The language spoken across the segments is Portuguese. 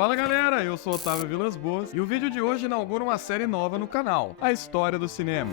Fala galera, eu sou Otávio Vilas Boas e o vídeo de hoje inaugura uma série nova no canal, a História do Cinema.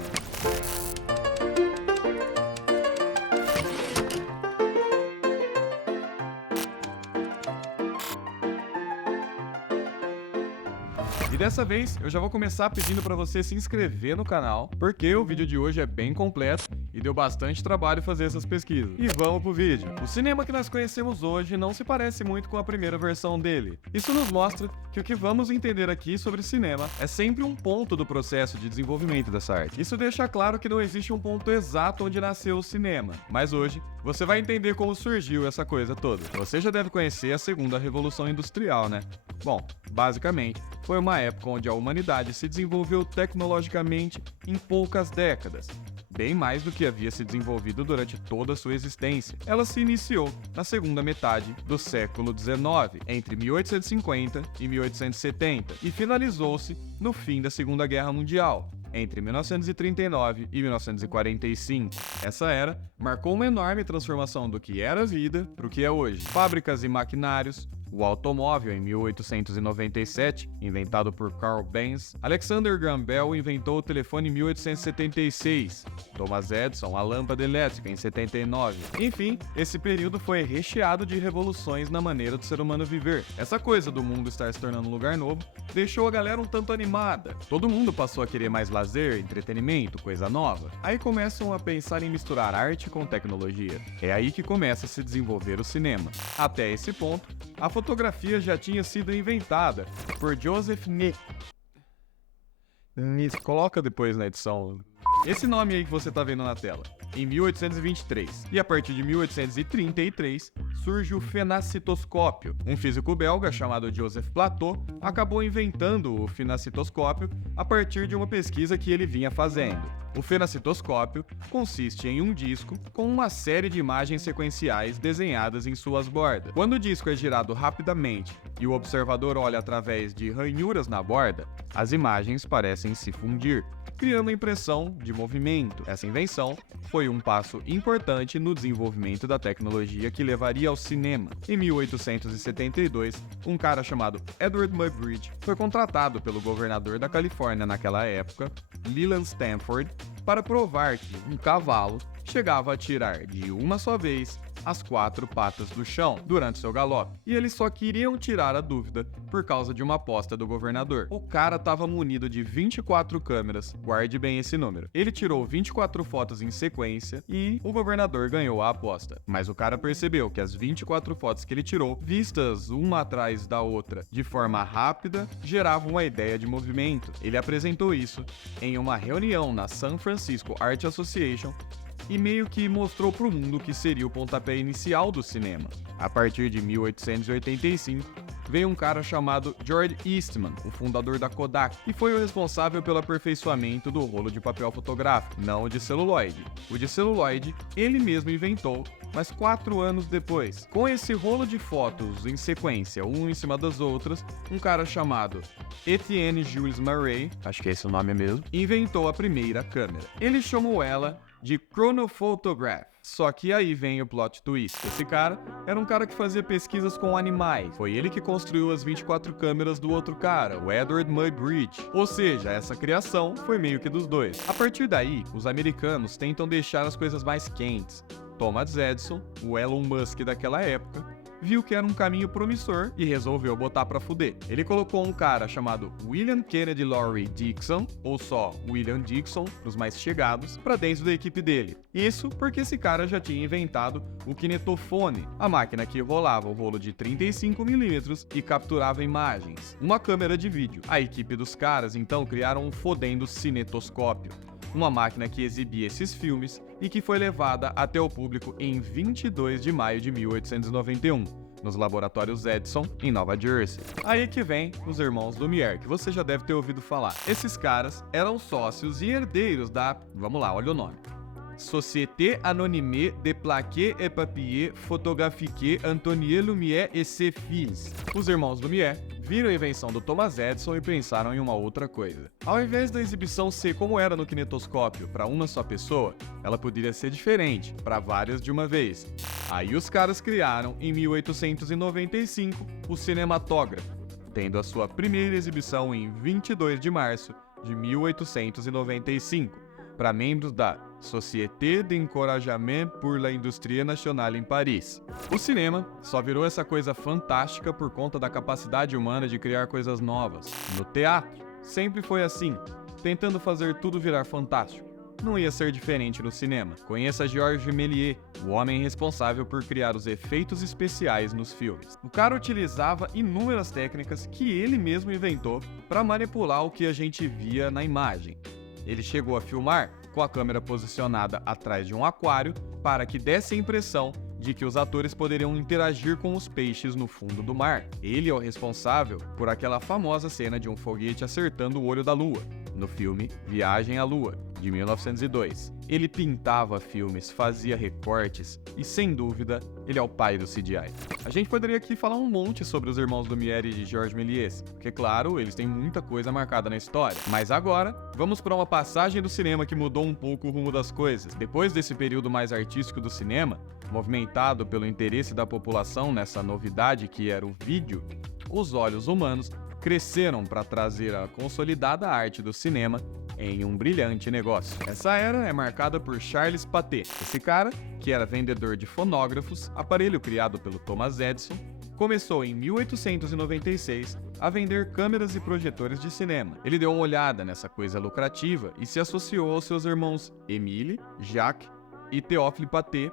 E dessa vez, eu já vou começar pedindo para você se inscrever no canal, porque o vídeo de hoje é bem completo e deu bastante trabalho fazer essas pesquisas. E vamos pro vídeo. O cinema que nós conhecemos hoje não se parece muito com a primeira versão dele. Isso nos mostra que o que vamos entender aqui sobre cinema é sempre um ponto do processo de desenvolvimento dessa arte. Isso deixa claro que não existe um ponto exato onde nasceu o cinema, mas hoje você vai entender como surgiu essa coisa toda. Você já deve conhecer a segunda revolução industrial, né? Bom, basicamente, foi uma época onde a humanidade se desenvolveu tecnologicamente em poucas décadas, bem mais do que havia se desenvolvido durante toda a sua existência. Ela se iniciou na segunda metade do século XIX, entre 1850 e 1870, e finalizou-se no fim da Segunda Guerra Mundial, entre 1939 e 1945. Essa era marcou uma enorme transformação do que era a vida para o que é hoje. Fábricas e maquinários, o automóvel em 1897, inventado por Carl Benz. Alexander Graham Bell inventou o telefone em 1876. Thomas Edison a lâmpada elétrica em 79. Enfim, esse período foi recheado de revoluções na maneira do ser humano viver. Essa coisa do mundo estar se tornando um lugar novo deixou a galera um tanto animada. Todo mundo passou a querer mais lazer, entretenimento, coisa nova. Aí começam a pensar em misturar arte com tecnologia. É aí que começa a se desenvolver o cinema. Até esse ponto, a fotografia já tinha sido inventada por Joseph Coloca depois na edição. Esse nome aí que você tá vendo na tela, em 1823. E a partir de 1833 surge o fenacitoscópio. Um físico belga chamado Joseph Plateau acabou inventando o fenacitoscópio a partir de uma pesquisa que ele vinha fazendo. O fenacitoscópio consiste em um disco com uma série de imagens sequenciais desenhadas em suas bordas. Quando o disco é girado rapidamente e o observador olha através de ranhuras na borda, as imagens parecem se fundir, criando a impressão de movimento. Essa invenção foi um passo importante no desenvolvimento da tecnologia que levaria ao cinema. Em 1872, um cara chamado Edward Muybridge foi contratado pelo governador da Califórnia naquela época, Leland Stanford, para provar que um cavalo chegava a tirar de uma só vez as 4 patas do chão durante seu galope. E eles só queriam tirar a dúvida por causa de uma aposta do governador. O cara estava munido de 24 câmeras, guarde bem esse número. Ele tirou 24 fotos em sequência e o governador ganhou a aposta. Mas o cara percebeu que as 24 fotos que ele tirou, vistas uma atrás da outra de forma rápida, geravam uma ideia de movimento. Ele apresentou isso em uma reunião na San Francisco Art Association e meio que mostrou para o mundo que seria o pontapé inicial do cinema. A partir de 1885, veio um cara chamado George Eastman, o fundador da Kodak, e foi o responsável pelo aperfeiçoamento do rolo de papel fotográfico, não o de celuloide. O de celuloide ele mesmo inventou, mas 4 anos depois. Com esse rolo de fotos em sequência, um em cima das outras, um cara chamado Etienne Jules Marey, acho que é esse o nome mesmo, inventou a primeira câmera. Ele chamou ela de Chronophotograph. Só que aí vem o plot twist. Esse cara era um cara que fazia pesquisas com animais. Foi ele que construiu as 24 câmeras do outro cara, o Edward Muybridge. Ou seja, essa criação foi meio que dos dois. A partir daí, os americanos tentam deixar as coisas mais quentes. Thomas Edison, o Elon Musk daquela época, viu que era um caminho promissor e resolveu botar pra fuder. Ele colocou um cara chamado William Kennedy Lowry Dixon, ou só William Dixon, pros mais chegados, pra dentro da equipe dele. Isso porque esse cara já tinha inventado o kinetofone, a máquina que rolava o rolo de 35mm e capturava imagens, uma câmera de vídeo. A equipe dos caras então criaram um fodendo cinetoscópio, uma máquina que exibia esses filmes e que foi levada até o público em 22 de maio de 1891, nos laboratórios Edison, em Nova Jersey. Aí que vem os irmãos Lumière, que você já deve ter ouvido falar. Esses caras eram sócios e herdeiros da... Vamos lá, olha o nome. Société Anonyme de Plaquet et Papier Photographique Antoine Lumière et ses Fils. Os irmãos Lumière viram a invenção do Thomas Edison e pensaram em uma outra coisa. Ao invés da exibição ser como era no kinetoscópio para uma só pessoa, ela poderia ser diferente, para várias de uma vez. Aí os caras criaram, em 1895, o cinematógrafo. tendo a sua primeira exibição em 22 de março de 1895, para membros da Société d'Encouragement pour l'Industrie Nationale em Paris. O cinema só virou essa coisa fantástica por conta da capacidade humana de criar coisas novas. No teatro, sempre foi assim, tentando fazer tudo virar fantástico. Não ia ser diferente no cinema. Conheça Georges Méliès, o homem responsável por criar os efeitos especiais nos filmes. O cara utilizava inúmeras técnicas que ele mesmo inventou para manipular o que a gente via na imagem. Ele chegou a filmar com a câmera posicionada atrás de um aquário para que desse a impressão de que os atores poderiam interagir com os peixes no fundo do mar. Ele é o responsável por aquela famosa cena de um foguete acertando o olho da lua, no filme Viagem à Lua, de 1902. Ele pintava filmes, fazia recortes e, sem dúvida, ele é o pai do CGI. A gente poderia aqui falar um monte sobre os irmãos Lumière e de Georges Méliès, porque, claro, eles têm muita coisa marcada na história. Mas agora, vamos para uma passagem do cinema que mudou um pouco o rumo das coisas. Depois desse período mais artístico do cinema, movimentado pelo interesse da população nessa novidade que era o vídeo, os olhos humanos cresceram para trazer a consolidada arte do cinema em um brilhante negócio. Essa era é marcada por Charles Pathé. Esse cara, que era vendedor de fonógrafos, aparelho criado pelo Thomas Edison, começou em 1896 a vender câmeras e projetores de cinema. Ele deu uma olhada nessa coisa lucrativa e se associou aos seus irmãos Émile, Jacques e Théophile Pathé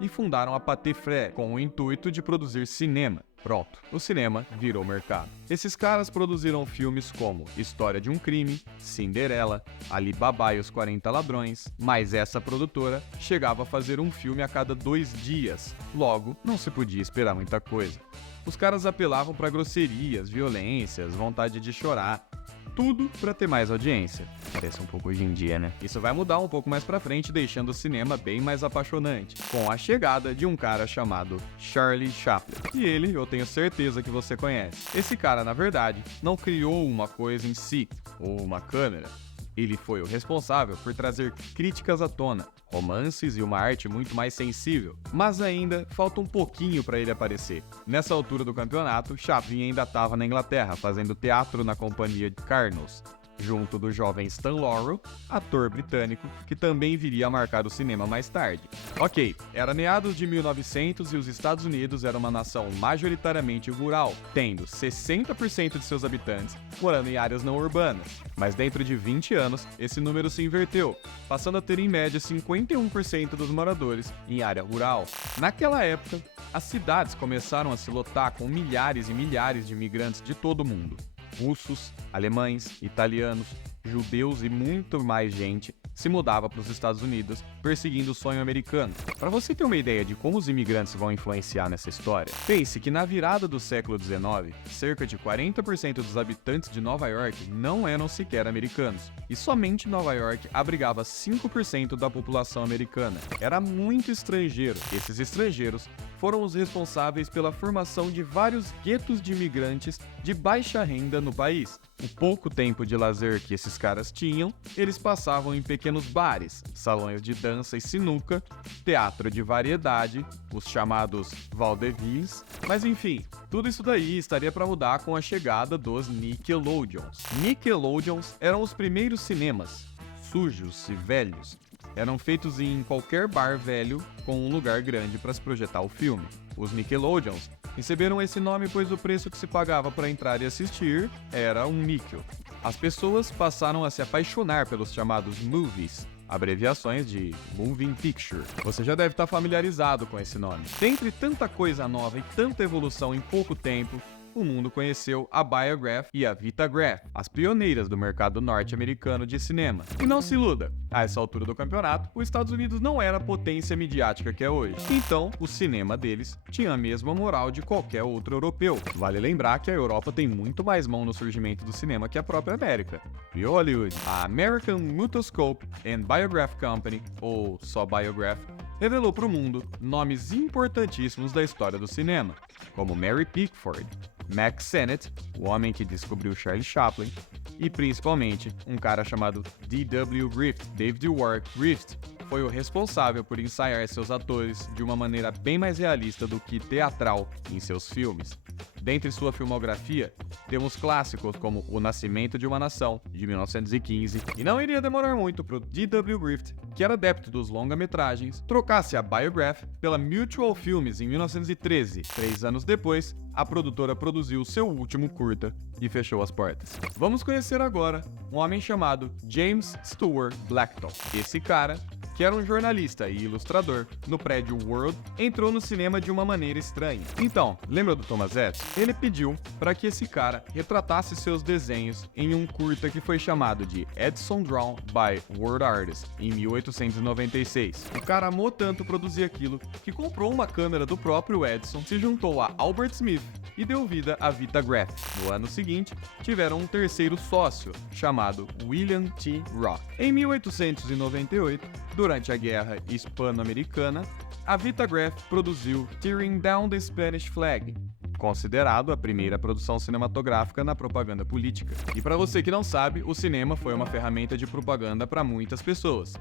e fundaram a Pathé Frères com o intuito de produzir cinema. Pronto, o cinema virou mercado. Esses caras produziram filmes como História de um Crime, Cinderela, Ali Baba e os 40 Ladrões, mas essa produtora chegava a fazer um filme a cada 2 dias, logo não se podia esperar muita coisa. Os caras apelavam para grosserias, violências, vontade de chorar, tudo para ter mais audiência. Parece um pouco hoje em dia, né? Isso vai mudar um pouco mais pra frente, deixando o cinema bem mais apaixonante, com a chegada de um cara chamado Charlie Chaplin. E ele, eu tenho certeza que você conhece. Esse cara, na verdade, não criou uma coisa em si, ou uma câmera. Ele foi o responsável por trazer críticas à tona, romances e uma arte muito mais sensível. Mas ainda falta um pouquinho para ele aparecer. Nessa altura do campeonato, Chaplin ainda estava na Inglaterra, fazendo teatro na companhia de Carnos, junto do jovem Stan Laurel, ator britânico, que também viria a marcar o cinema mais tarde. Ok, era meados de 1900 e os Estados Unidos era uma nação majoritariamente rural, tendo 60% de seus habitantes morando em áreas não urbanas. Mas dentro de 20 anos, esse número se inverteu, passando a ter em média 51% dos moradores em área rural. Naquela época, as cidades começaram a se lotar com milhares e milhares de imigrantes de todo o mundo. Russos, alemães, italianos, judeus e muito mais gente se mudava para os Estados Unidos perseguindo o sonho americano. Para você ter uma ideia de como os imigrantes vão influenciar nessa história, pense que na virada do século XIX, cerca de 40% dos habitantes de Nova York não eram sequer americanos, e somente Nova York abrigava 5% da população americana. Era muito estrangeiro. Esses estrangeiros foram os responsáveis pela formação de vários guetos de imigrantes de baixa renda no país. O pouco tempo de lazer que esses caras tinham, eles passavam em pequenos bares, salões de dança e sinuca, teatro de variedade, os chamados vaudevilles, mas enfim, tudo isso daí estaria para mudar com a chegada dos Nickelodeons. Nickelodeons eram os primeiros cinemas, sujos e velhos. Eram feitos em qualquer bar velho com um lugar grande para se projetar o filme. Os Nickelodeons receberam esse nome pois o preço que se pagava para entrar e assistir era um níquel. As pessoas passaram a se apaixonar pelos chamados movies, abreviações de Moving Picture. Você já deve estar familiarizado com esse nome. Dentre tanta coisa nova e tanta evolução em pouco tempo, o mundo conheceu a Biograph e a Vitagraph, as pioneiras do mercado norte-americano de cinema. E não se iluda, a essa altura do campeonato, os Estados Unidos não era a potência midiática que é hoje. Então, o cinema deles tinha a mesma moral de qualquer outro europeu. Vale lembrar que a Europa tem muito mais mão no surgimento do cinema que a própria América. E Hollywood, a American Mutoscope and Biograph Company, ou só Biograph, revelou para o mundo nomes importantíssimos da história do cinema, como Mary Pickford, Mack Sennett, o homem que descobriu Charlie Chaplin, e principalmente um cara chamado D.W. Griffith. David Warwick Griffith foi o responsável por ensaiar seus atores de uma maneira bem mais realista do que teatral em seus filmes. Dentre sua filmografia, Temos clássicos como O Nascimento de uma Nação, de 1915, e não iria demorar muito pro D.W. Griffith, que era adepto dos longa-metragens, trocasse a Biograph pela Mutual Films em 1913. 3 anos depois, a produtora produziu seu último curta e fechou as portas. Vamos conhecer agora um homem chamado James Stewart Blackton. Esse cara, que era um jornalista e ilustrador no prédio World, entrou no cinema de uma maneira estranha. Então, lembra do Thomas Edison? Ele pediu para que esse cara retratasse seus desenhos em um curta que foi chamado de Edison Drawn by World Artists, em 1896. O cara amou tanto produzir aquilo que comprou uma câmera do próprio Edison, se juntou a Albert Smith e deu vida à Vitagraph. No ano seguinte, tiveram um terceiro sócio, chamado William T. Roth. Em 1898, durante a Guerra Hispano-Americana, a Vitagraph produziu Tearing Down the Spanish Flag, considerado a primeira produção cinematográfica na propaganda política. E para você que não sabe, o cinema foi uma ferramenta de propaganda para muitas pessoas.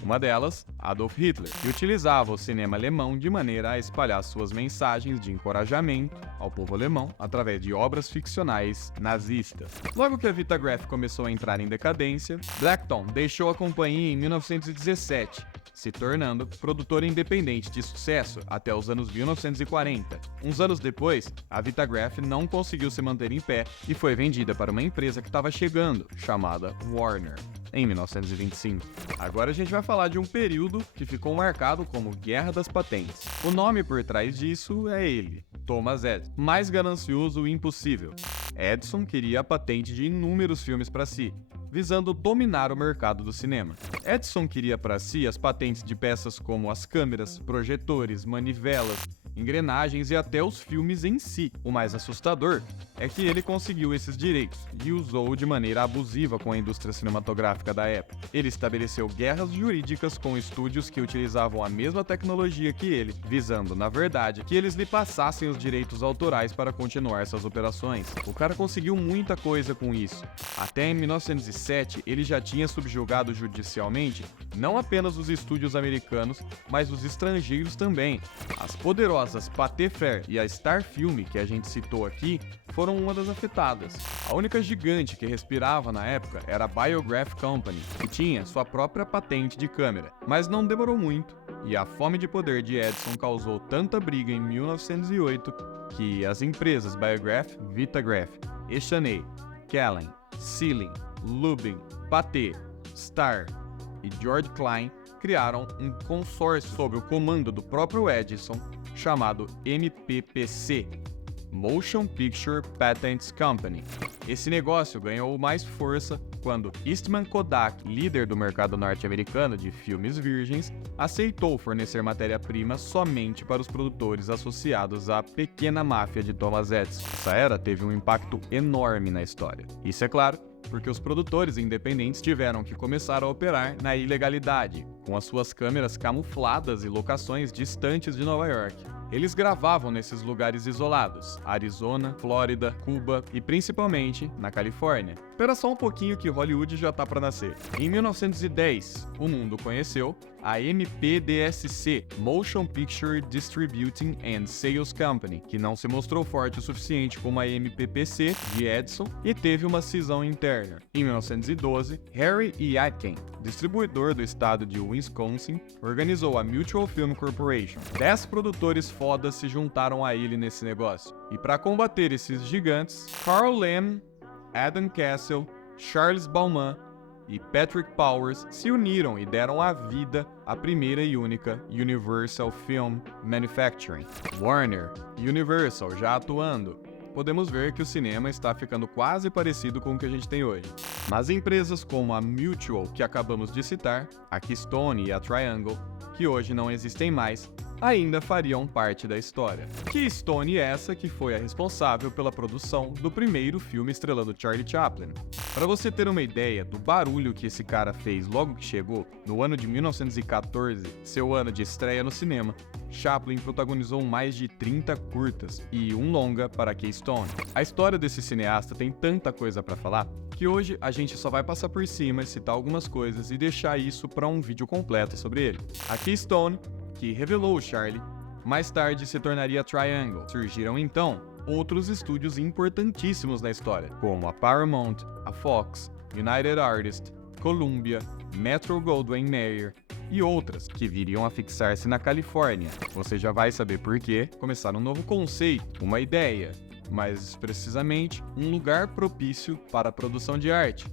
Uma delas, Adolf Hitler, que utilizava o cinema alemão de maneira a espalhar suas mensagens de encorajamento ao povo alemão através de obras ficcionais nazistas. Logo que a Vitagraph começou a entrar em decadência, Blackton deixou a companhia em 1917, se tornando produtora independente de sucesso até os anos 1940. Uns anos depois, a Vitagraph não conseguiu se manter em pé e foi vendida para uma empresa que estava chegando, chamada Warner, em 1925. Agora a gente vai falar de um período que ficou marcado como Guerra das Patentes. O nome por trás disso é ele, Thomas Edison, mais ganancioso impossível. Edison queria a patente de inúmeros filmes para si, visando dominar o mercado do cinema. Edison queria para si as patentes de peças como as câmeras, projetores, manivelas, engrenagens e até os filmes em si. O mais assustador é que ele conseguiu esses direitos e usou de maneira abusiva com a indústria cinematográfica da época. Ele estabeleceu guerras jurídicas com estúdios que utilizavam a mesma tecnologia que ele, visando, na verdade, que eles lhe passassem os direitos autorais para continuar essas operações. O cara conseguiu muita coisa com isso. Até em 1907, ele já tinha subjugado judicialmente não apenas os estúdios americanos, mas os estrangeiros também. As poderosas Pathé Frères e a Star Film, que a gente citou aqui, foram uma das afetadas. A única gigante que respirava na época era a Biograph Company, que tinha sua própria patente de câmera. Mas não demorou muito, e a fome de poder de Edison causou tanta briga em 1908 que as empresas Biograph, Vitagraph, Echaney, Kellen, Sealing, Lubin, Pathé, Star e George Klein criaram um consórcio sob o comando do próprio Edison, chamado MPPC, Motion Picture Patents Company. Esse negócio ganhou mais força quando Eastman Kodak, líder do mercado norte-americano de filmes virgens, aceitou fornecer matéria-prima somente para os produtores associados à pequena máfia de Thomas Edison. Essa era teve um impacto enorme na história. Isso é claro, porque os produtores independentes tiveram que começar a operar na ilegalidade, com as suas câmeras camufladas e locações distantes de Nova York. Eles gravavam nesses lugares isolados, Arizona, Flórida, Cuba e principalmente na Califórnia. Espera só um pouquinho que Hollywood já tá para nascer. Em 1910, o mundo conheceu a MPDSC, Motion Picture Distributing and Sales Company, que não se mostrou forte o suficiente como a MPPC de Edison e teve uma cisão interna. Em 1912, Harry E. Atkin, distribuidor do estado de Wisconsin, organizou a Mutual Film Corporation. 10 produtores fodas se juntaram a ele nesse negócio. E para combater esses gigantes, Carl Lam, Adam Castle, Charles Baumann e Patrick Powers se uniram e deram a vida à primeira e única Universal Film Manufacturing. Warner e Universal já atuando, podemos ver que o cinema está ficando quase parecido com o que a gente tem hoje. Mas empresas como a Mutual, que acabamos de citar, a Keystone e a Triangle, que hoje não existem mais, ainda fariam parte da história. Keystone essa que foi a responsável pela produção do primeiro filme estrelando Charlie Chaplin. Para você ter uma ideia do barulho que esse cara fez logo que chegou, no ano de 1914, seu ano de estreia no cinema, Chaplin protagonizou mais de 30 curtas e um longa para Keystone. A história desse cineasta tem tanta coisa para falar que hoje a gente só vai passar por cima, citar algumas coisas e deixar isso para um vídeo completo sobre ele. A Keystone, que revelou o Charlie, mais tarde se tornaria Triangle. Surgiram então outros estúdios importantíssimos na história, como a Paramount, a Fox, United Artists, Columbia, Metro-Goldwyn-Mayer e outras que viriam a fixar-se na Califórnia. Você já vai saber por quê. Começar um novo conceito, uma ideia, mais precisamente um lugar propício para a produção de arte.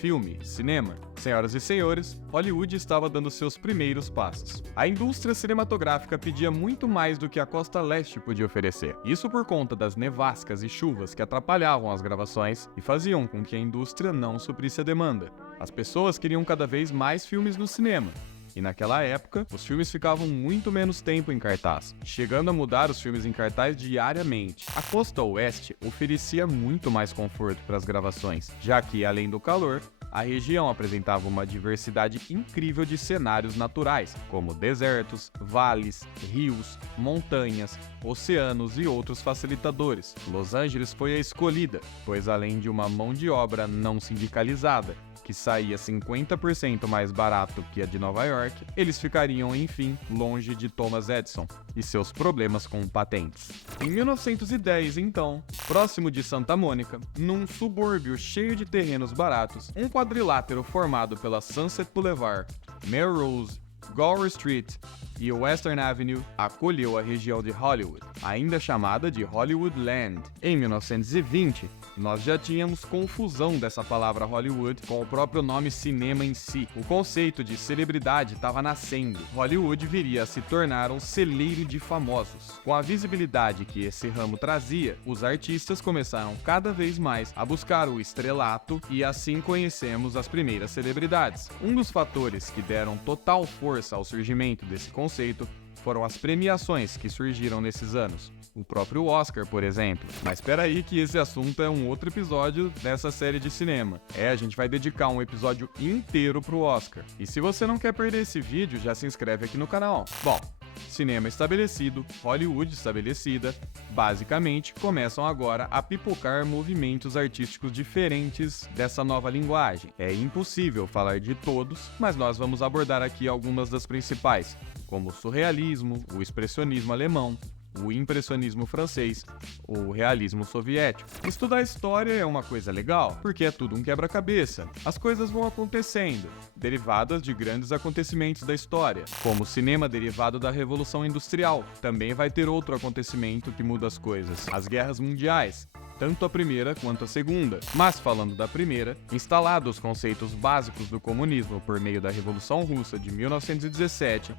Filme, cinema. Senhoras e senhores, Hollywood estava dando seus primeiros passos. A indústria cinematográfica pedia muito mais do que a costa leste podia oferecer. Isso por conta das nevascas e chuvas que atrapalhavam as gravações e faziam com que a indústria não suprisse a demanda. As pessoas queriam cada vez mais filmes no cinema. E naquela época, os filmes ficavam muito menos tempo em cartaz, chegando a mudar os filmes em cartaz diariamente. A costa oeste oferecia muito mais conforto para as gravações, já que, além do calor, a região apresentava uma diversidade incrível de cenários naturais, como desertos, vales, rios, montanhas, oceanos e outros facilitadores. Los Angeles foi a escolhida, pois além de uma mão de obra não sindicalizada, que saía 50% mais barato que a de Nova York, eles ficariam, enfim, longe de Thomas Edison e seus problemas com patentes. Em 1910, então, próximo de Santa Mônica, num subúrbio cheio de terrenos baratos, um quadrilátero formado pela Sunset Boulevard, Melrose, Gower Street e Western Avenue acolheu a região de Hollywood, ainda chamada de Hollywoodland. Em 1920, nós já tínhamos confusão dessa palavra Hollywood com o próprio nome cinema em si. O conceito de celebridade estava nascendo. Hollywood viria a se tornar um celeiro de famosos. Com a visibilidade que esse ramo trazia, os artistas começaram cada vez mais a buscar o estrelato e assim conhecemos as primeiras celebridades. Um dos fatores que deram total força ao surgimento desse conceito foram as premiações que surgiram nesses anos. O próprio Oscar, por exemplo. Mas espera aí que esse assunto é um outro episódio dessa série de cinema. A gente vai dedicar um episódio inteiro pro Oscar. E se você não quer perder esse vídeo, já se inscreve aqui no canal. Bom, cinema estabelecido, Hollywood estabelecida, basicamente começam agora a pipocar movimentos artísticos diferentes dessa nova linguagem. É impossível falar de todos, mas nós vamos abordar aqui algumas das principais, como o surrealismo, o expressionismo alemão, o impressionismo francês, o realismo soviético. Estudar história é uma coisa legal, porque é tudo um quebra-cabeça. As coisas vão acontecendo, derivadas de grandes acontecimentos da história, como o cinema derivado da Revolução Industrial. Também vai ter outro acontecimento que muda as coisas: as guerras mundiais, tanto a primeira quanto a segunda. Mas falando da primeira, instalados os conceitos básicos do comunismo por meio da Revolução Russa de 1917,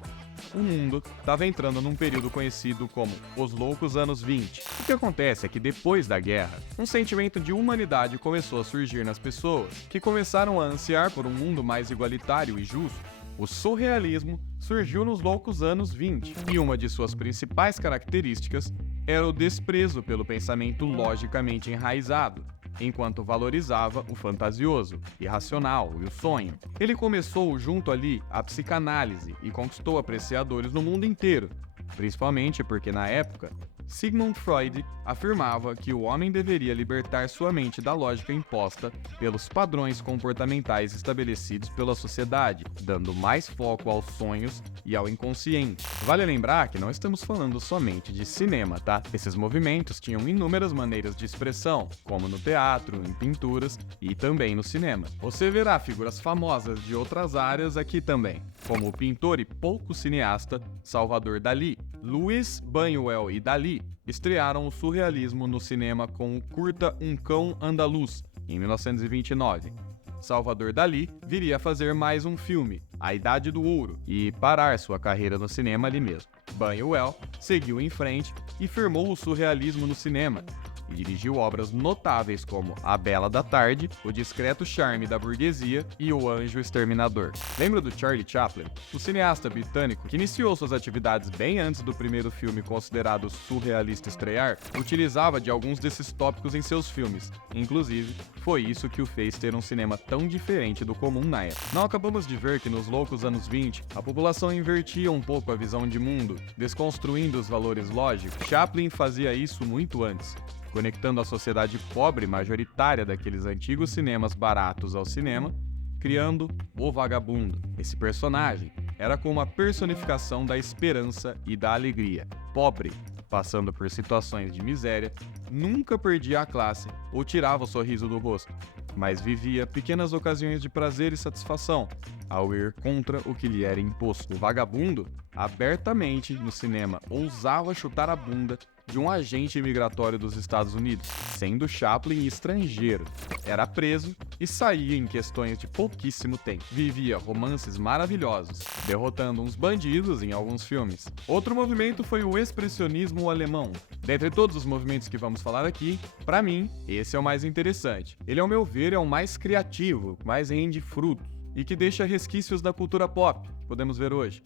o mundo estava entrando num período conhecido como os loucos anos 20. O que acontece é que depois da guerra, um sentimento de humanidade começou a surgir nas pessoas, que começaram a ansiar por um mundo mais igualitário e justo. O surrealismo surgiu nos loucos anos 20, e uma de suas principais características era o desprezo pelo pensamento logicamente enraizado, enquanto valorizava o fantasioso, irracional e o sonho. Ele começou junto ali a psicanálise e conquistou apreciadores no mundo inteiro, principalmente porque na época Sigmund Freud afirmava que o homem deveria libertar sua mente da lógica imposta pelos padrões comportamentais estabelecidos pela sociedade, dando mais foco aos sonhos e ao inconsciente. Vale lembrar que não estamos falando somente de cinema, tá? Esses movimentos tinham inúmeras maneiras de expressão, como no teatro, em pinturas e também no cinema. Você verá figuras famosas de outras áreas aqui também, como o pintor e pouco cineasta Salvador Dalí. Luiz Buñuel e Dalí estrearam o surrealismo no cinema com o curta Um Cão Andaluz, em 1929. Salvador Dalí viria a fazer mais um filme, A Idade do Ouro, e parar sua carreira no cinema ali mesmo. Buñuel seguiu em frente e firmou o surrealismo no cinema, e dirigiu obras notáveis como A Bela da Tarde, O Discreto Charme da Burguesia e O Anjo Exterminador. Lembra do Charlie Chaplin? O cineasta britânico, que iniciou suas atividades bem antes do primeiro filme considerado surrealista estrear, utilizava de alguns desses tópicos em seus filmes. Inclusive, foi isso que o fez ter um cinema tão diferente do comum na época. Não acabamos de ver que nos loucos anos 20, a população invertia um pouco a visão de mundo, desconstruindo os valores lógicos? Chaplin fazia isso muito antes, conectando a sociedade pobre majoritária daqueles antigos cinemas baratos ao cinema, criando o Vagabundo. Esse personagem era como a personificação da esperança e da alegria. Pobre, passando por situações de miséria, nunca perdia a classe ou tirava o sorriso do rosto, mas vivia pequenas ocasiões de prazer e satisfação ao ir contra o que lhe era imposto. O vagabundo, abertamente no cinema, ousava chutar a bunda de um agente imigratório dos Estados Unidos, sendo Chaplin estrangeiro. Era preso e saía em questões de pouquíssimo tempo. Vivia romances maravilhosos, derrotando uns bandidos em alguns filmes. Outro movimento foi o expressionismo alemão. Dentre todos os movimentos que vamos falar aqui, para mim, esse é o mais interessante. Ele, ao meu ver, é o mais criativo, mais rende frutos e que deixa resquícios da cultura pop, podemos ver hoje.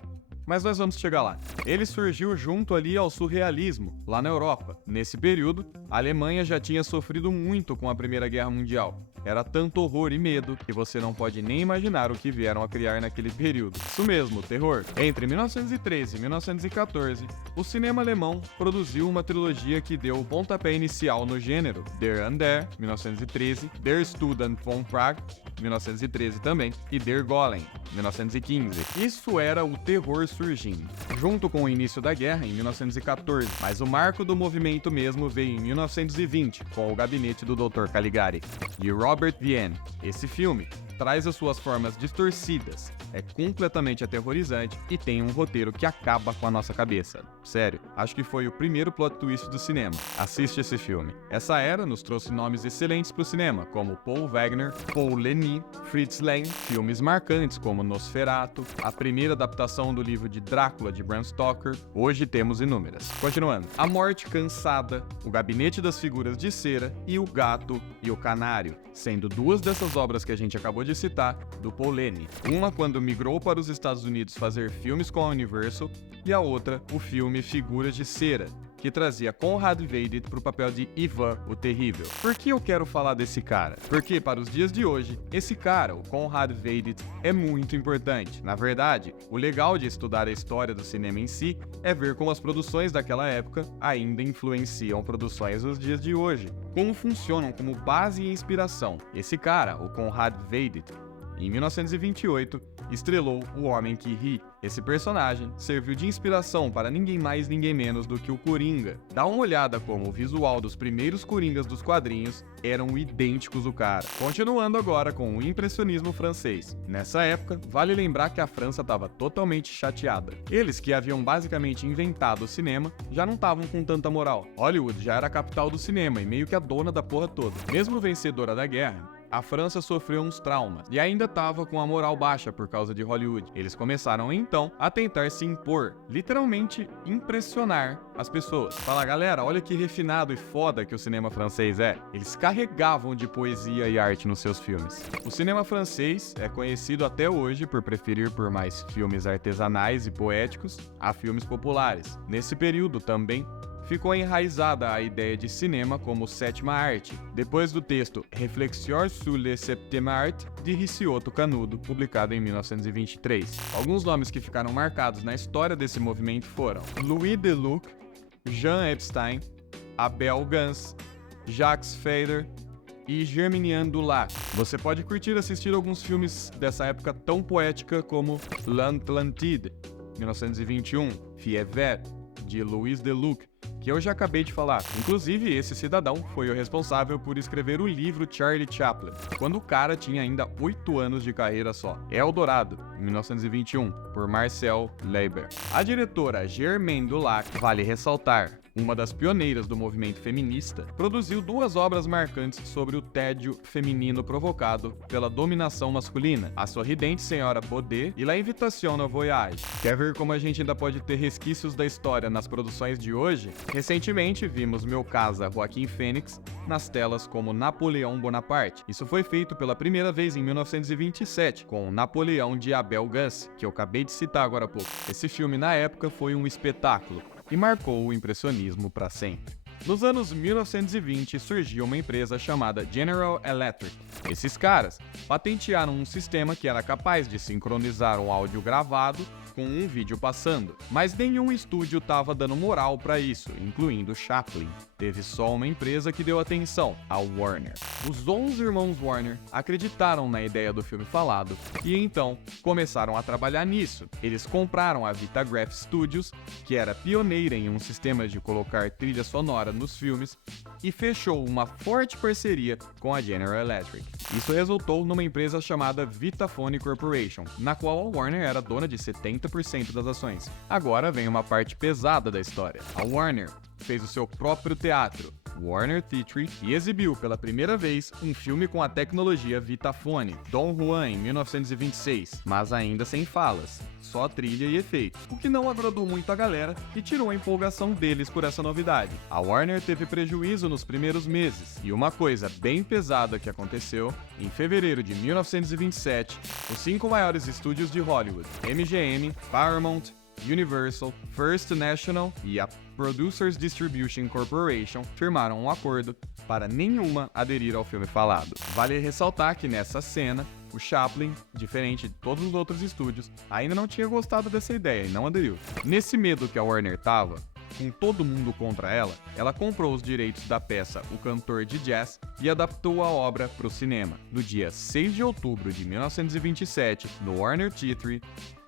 Mas nós vamos chegar lá. Ele surgiu junto ali ao surrealismo, lá na Europa. Nesse período, a Alemanha já tinha sofrido muito com a Primeira Guerra Mundial. Era tanto horror e medo que você não pode nem imaginar o que vieram a criar naquele período. Isso mesmo, terror. Entre 1913 e 1914, o cinema alemão produziu uma trilogia que deu o pontapé inicial no gênero: Der Andere, 1913, Der Student von Prague, 1913 também, e Der Golem, 1915. Isso era o terror surgindo, junto com o início da guerra em 1914, mas o marco do movimento mesmo veio em 1920, com o Gabinete do Dr. Caligari, de Robert Wiene. Esse filme traz as suas formas distorcidas, é completamente aterrorizante e tem um roteiro que acaba com a nossa cabeça. Sério, acho que foi o primeiro plot twist do cinema. Assiste esse filme. Essa era nos trouxe nomes excelentes pro cinema, como Paul Wegener, Paul Leni, Fritz Lang, filmes marcantes como Nosferatu, a primeira adaptação do livro de Drácula de Bram Stoker. Hoje temos inúmeras. Continuando. A Morte Cansada, O Gabinete das Figuras de Cera e O Gato e o Canário, sendo duas dessas obras que a gente acabou de citar, do Paul Leni. Uma quando migrou para os Estados Unidos fazer filmes com a Universal, e a outra, o filme Figuras de Cera, que trazia Conrad Veidt para o papel de Ivan, o Terrível. Por que eu quero falar desse cara? Porque, para os dias de hoje, esse cara, o Conrad Veidt, é muito importante. Na verdade, o legal de estudar a história do cinema em si é ver como as produções daquela época ainda influenciam produções dos dias de hoje. Como funcionam como base e inspiração. Esse cara, o Conrad Veidt, em 1928, estrelou O Homem que Ri. Esse personagem serviu de inspiração para ninguém mais, ninguém menos do que o Coringa. Dá uma olhada como o visual dos primeiros Coringas dos quadrinhos eram idênticos ao cara. Continuando agora com o impressionismo francês. Nessa época, vale lembrar que a França estava totalmente chateada. Eles, que haviam basicamente inventado o cinema, já não estavam com tanta moral. Hollywood já era a capital do cinema e meio que a dona da porra toda. Mesmo vencedora da guerra, a França sofreu uns traumas e ainda estava com a moral baixa por causa de Hollywood. Eles começaram então a tentar se impor, literalmente impressionar as pessoas. Fala, galera, olha que refinado e foda que o cinema francês é. Eles carregavam de poesia e arte nos seus filmes. O cinema francês é conhecido até hoje por preferir por mais filmes artesanais e poéticos a filmes populares. Nesse período também ficou enraizada a ideia de cinema como sétima arte, depois do texto Réflexions sur la septième art, de Ricciotto Canudo, publicado em 1923. Alguns nomes que ficaram marcados na história desse movimento foram Louis Deluc, Jean Epstein, Abel Gance, Jacques Fader e Germinal Dulac. Você pode curtir e assistir alguns filmes dessa época tão poética como L'Atlantide, 1921, Fievre, de Louis Deluc, que eu já acabei de falar. Inclusive, esse cidadão foi o responsável por escrever o livro Charlie Chaplin, quando o cara tinha ainda 8 anos de carreira só. Eldorado, 1921, por Marcel Leiber. A diretora Germaine Dulac, vale ressaltar, uma das pioneiras do movimento feminista, produziu 2 obras marcantes sobre o tédio feminino provocado pela dominação masculina: A Sorridente Senhora Baudet e La Invitation à Voyage. Quer ver como a gente ainda pode ter resquícios da história nas produções de hoje? Recentemente vimos Meu Casa, Joaquim Fênix nas telas como Napoleão Bonaparte. Isso foi feito pela primeira vez em 1927, com Napoleão de Abel Gance, que eu acabei de citar agora há pouco. Esse filme na época foi um espetáculo e marcou o impressionismo para sempre. Nos anos 1920 surgiu uma empresa chamada General Electric. Esses caras patentearam um sistema que era capaz de sincronizar um áudio gravado com um vídeo passando, mas nenhum estúdio estava dando moral para isso, incluindo Chaplin. Teve só uma empresa que deu atenção, a Warner. Os 11 irmãos Warner acreditaram na ideia do filme falado e então começaram a trabalhar nisso. Eles compraram a Vitagraph Studios, que era pioneira em um sistema de colocar trilha sonora nos filmes, e fechou uma forte parceria com a General Electric. Isso resultou numa empresa chamada Vitaphone Corporation, na qual a Warner era dona de 70% das ações. Agora vem uma parte pesada da história. A Warner fez o seu próprio teatro, Warner Theatre, e exibiu pela primeira vez um filme com a tecnologia Vitaphone, Don Juan, em 1926, mas ainda sem falas, só trilha e efeito, o que não agradou muito a galera e tirou a empolgação deles por essa novidade. A Warner teve prejuízo nos primeiros meses, e uma coisa bem pesada que aconteceu, em fevereiro de 1927, os 5 maiores estúdios de Hollywood, MGM, Paramount, Universal, First National e a Producers Distribution Corporation firmaram um acordo para nenhuma aderir ao filme falado. Vale ressaltar que nessa cena, o Chaplin, diferente de todos os outros estúdios, ainda não tinha gostado dessa ideia e não aderiu. Nesse medo que a Warner tava, com todo mundo contra ela, ela comprou os direitos da peça O Cantor de Jazz e adaptou a obra para o cinema. No dia 6 de outubro de 1927, no Warner Theatre,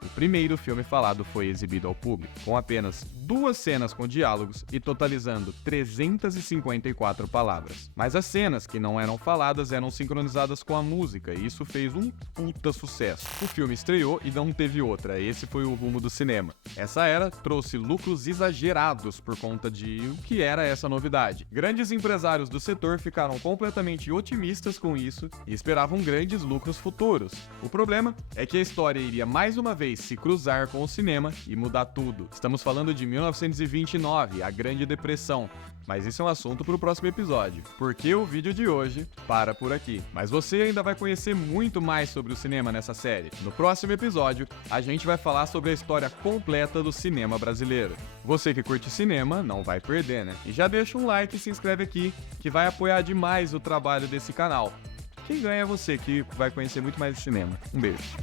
o primeiro filme falado foi exibido ao público, com apenas 2 cenas com diálogos e totalizando 354 palavras. Mas as cenas que não eram faladas eram sincronizadas com a música e isso fez um puta sucesso. O filme estreou e não teve outra, esse foi o rumo do cinema. Essa era trouxe lucros exagerados por conta de o que era essa novidade. Grandes empresários do setor ficaram completamente otimistas com isso e esperavam grandes lucros futuros. O problema é que a história iria mais uma vez se cruzar com o cinema e mudar tudo. Estamos falando de 1929, a Grande Depressão. Mas isso é um assunto para o próximo episódio, porque o vídeo de hoje para por aqui. Mas você ainda vai conhecer muito mais sobre o cinema nessa série. No próximo episódio, a gente vai falar sobre a história completa do cinema brasileiro. Você que curte cinema não vai perder, né? E já deixa um like e se inscreve aqui, que vai apoiar demais o trabalho desse canal. Quem ganha é você, que vai conhecer muito mais de cinema. Um beijo.